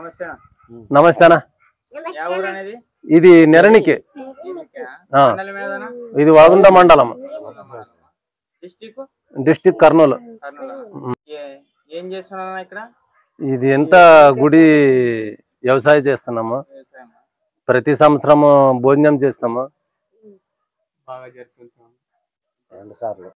నమస్తే అన్న. ఇది నెరణికి, ఇది వలగుంద మండలం, డిస్ట్రిక్ట్ కర్నూలు. ఇది ఎంత గుడి వ్యవసాయం చేస్తున్నాము. ప్రతి సంవత్సరము భోజనం చేస్తాము. బాగా జరుపుకుంటాము 2 సార్లు.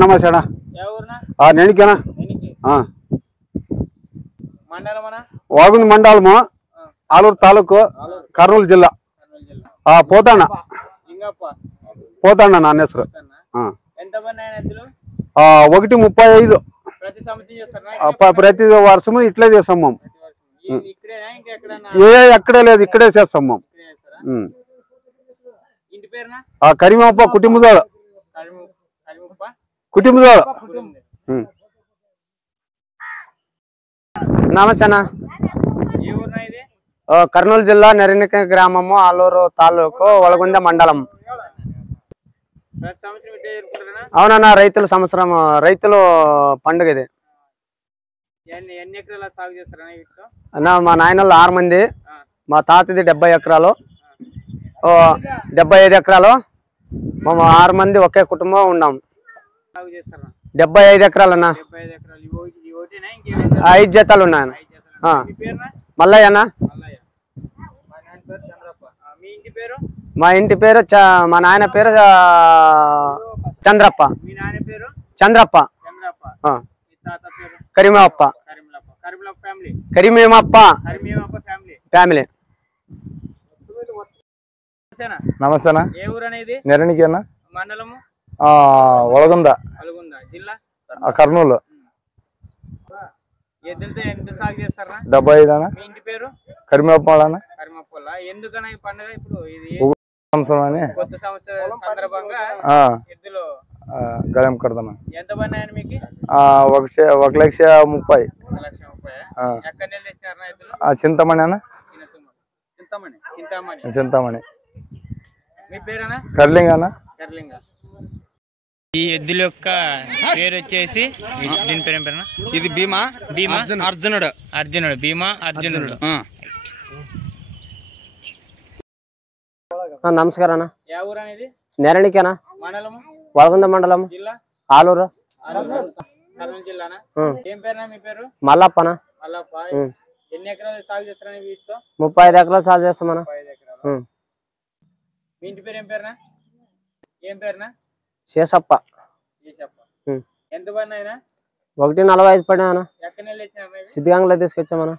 నమస్తే అన్న. నెణికేనా వాగుంది మండలము, ఆలూరు తాలూకు, కర్నూలు జిల్లా. పోతాన్న నా అన్నేసరు 1:35. ప్రతి వర్షము ఇట్లే చేస్తాం మేము. ఎక్కడే లేదు, ఇక్కడే చేస్తాం మేము. కరిమప్ప కుటుంబదోడు. నమస్తే అన్న. కర్నూలు జిల్లా నెరణిక గ్రామము, ఆలూరు తాలూకు, వలగుంద మండలం. అవునన్నా, రైతుల సంవత్సరం, రైతులు పండుగ ఇది అన్న. మా నాయనలు 6 మంది, మా తాతది 70 ఎకరాలు, 75 ఎకరాలు. మేము 6 మంది ఒకే కుటుంబం ఉన్నాం. 75 ఎకరాలు అన్న. 5 జతలు ఉన్నాయన్న. మల్లయ్య అన్న. మా ఇంటి పేరు మా నాయన పేరు చంద్రప్ప. కరీమప్ప ఫ్యామిలీ. నమస్తే అన్న. నెరణికి అన్న, వలగుంద, కర్నూలు. 75 అన్న. కరిమప్ప అన్న. గళం కడతాను. 1,30,000. చింతమణి అన్న. చింతమణి. కర్లింగ్ అన్న. ఈ ఎద్దుల యొక్క పేరు వచ్చేసి, దీని పేరు ఏం పేరు? ఇది భీమా అర్జునుడు. భీమా అర్జునుడు. నమస్కారం అన్న. నెరణికేనా, వలగుంద మండలం, ఆలూరు. మల్లప్పనా. 35 ఎకరాలు సాగు చేస్తామన్నా. శేషప్ప. 1:45 పడినా. సిద్ధిగంగలో తీసుకొచ్చామన్నా.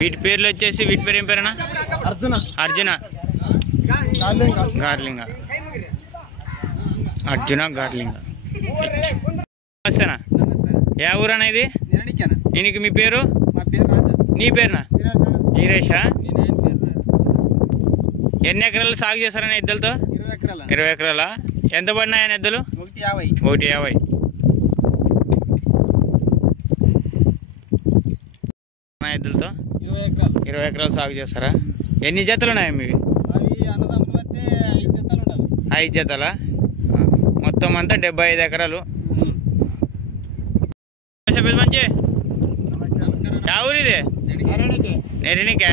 వీటి పేర్లు వచ్చేసి, వీటి పేరు ఏం పేరునా? అర్జున. గార్లింగ. ఏ ఊరు అనేది? దీనికి మీ పేరు? నీ పేరునా? ఈరేషా. ఎన్ని ఎకరాలు సాగు చేస్తారని ఎద్దులతో? 20 ఎకరాలా? ఎంత పడినాయని ఎద్దులు? 1,50. ఎద్దులతో 20 ఎకరాలు సాగు చేస్తారా? ఎన్ని జతలు ఉన్నాయి మీవి? 5 జతల మొత్తం అంతా 75 ఎకరాలు. మంచి ఊరు ఇది? నెరినికే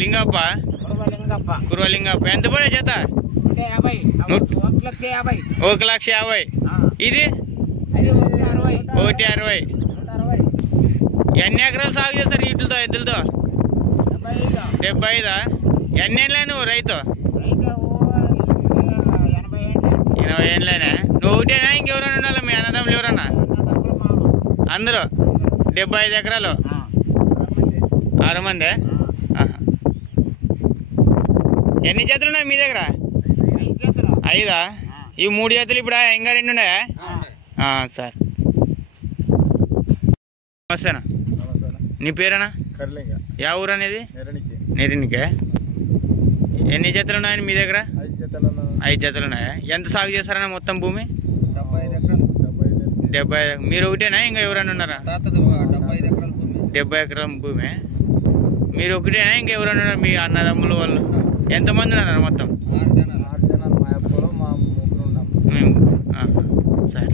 లింగప్ప కుర్వలింగప్ప. ఎంత పడే జత? 1,50,000. ఇది 1,60,000. ఎన్ని ఎకరాలు సాగు చేస్తారు వీటితో ఎద్దులతో? 75. ఎన్ని ఏళ్ళ నువ్వు రైతు? 80 ఏళ్ళనే. నువ్వు ఒకటేనా ఇంకెవరైనా ఉండాలి? మీ అన్నదమ్ములు ఎవరన్నా? అందరూ 75 ఎకరాలు. 6 మంది. ఎన్ని జతలు ఉన్నాయి మీ దగ్గర? 5. ఈ 3 జతలు ఇప్పుడు ఇంకా 2 ఉన్నాయా? సార్ నమస్తేనా. నీ పేరేనా? యా ఊరు అనేది? నెరినికే. ఎన్ని జతలు ఉన్నాయని మీ దగ్గర? 5 జతలు ఉన్నాయా? ఎంత సాగు చేస్తారన్నా మొత్తం భూమి? 75. మీరు ఒకటేనా ఇంకా ఎవరైనా ఉన్నారా? 70 ఎకరాల భూమి. మీరు ఒకటేనా ఇంకా ఎవరైనా ఉన్నారు మీ అన్నదమ్ములు వాళ్ళు? ఎంతమంది ఉన్నారా మొత్తం? 6 జనాలు. మా ముగ్గురు ఉన్నాము. సరే.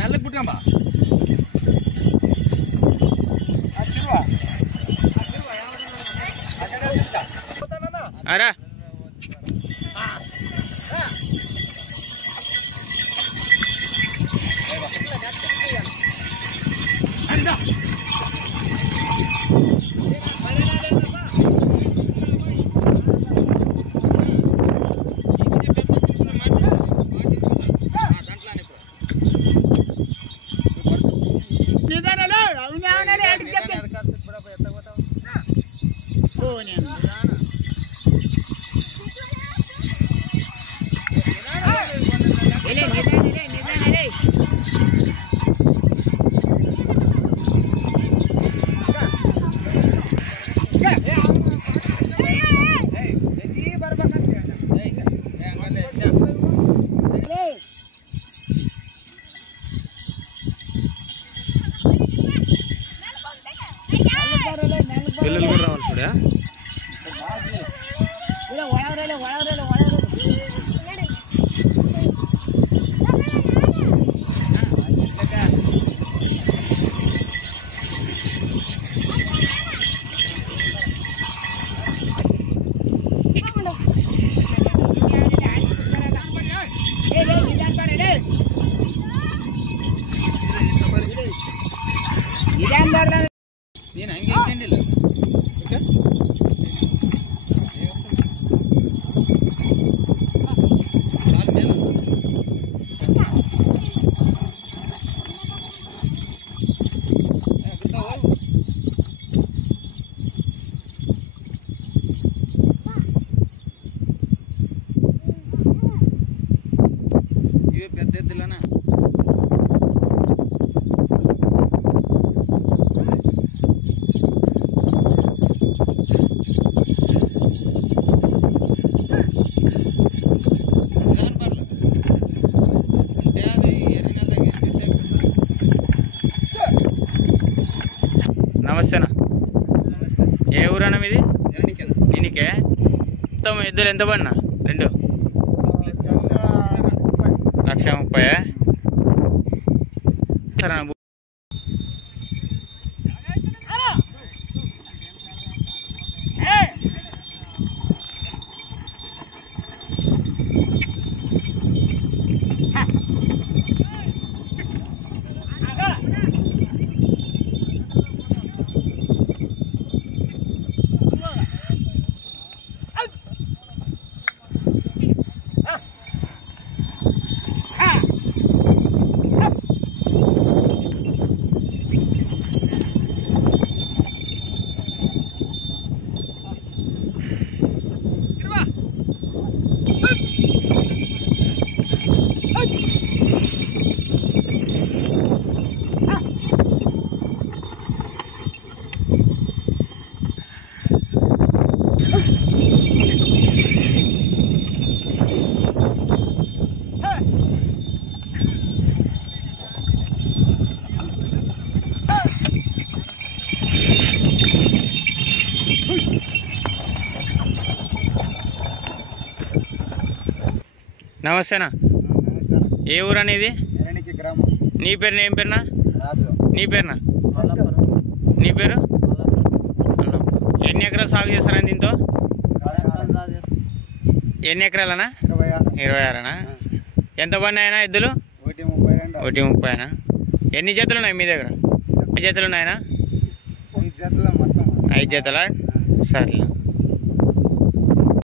మెల్లకి పుట్టుకమ్మా. అరా పిల్లలు కూడా రావాలి చూడా. నేను హంగేండి ఇవే పెద్ద ఎద్దులనా? నమస్తేనా. ఏ ఊరన్నా మీది? నేనికే. మొత్తం ఇద్దరు ఎంత పడినా? 2 1,30,000. సరే నమస్తేనా. ఏ ఊరు అనేది? గ్రామం. నీ పేరు ఏం పేరునా? రాజు. నీ పేరునా? నీ పేరు? ఎన్ని ఎకరాలు సాగు చేస్తారని దీంతో? ఎన్ని ఎకరాలనా? 26. ఎంత పడినాయనా ఎద్దులు? 1:30. ఎన్ని జతలు ఉన్నాయి మీ దగ్గర? 5 జతలు ఉన్నాయనా? 5 జతల మొత్తం. 5 జతలా? సరే.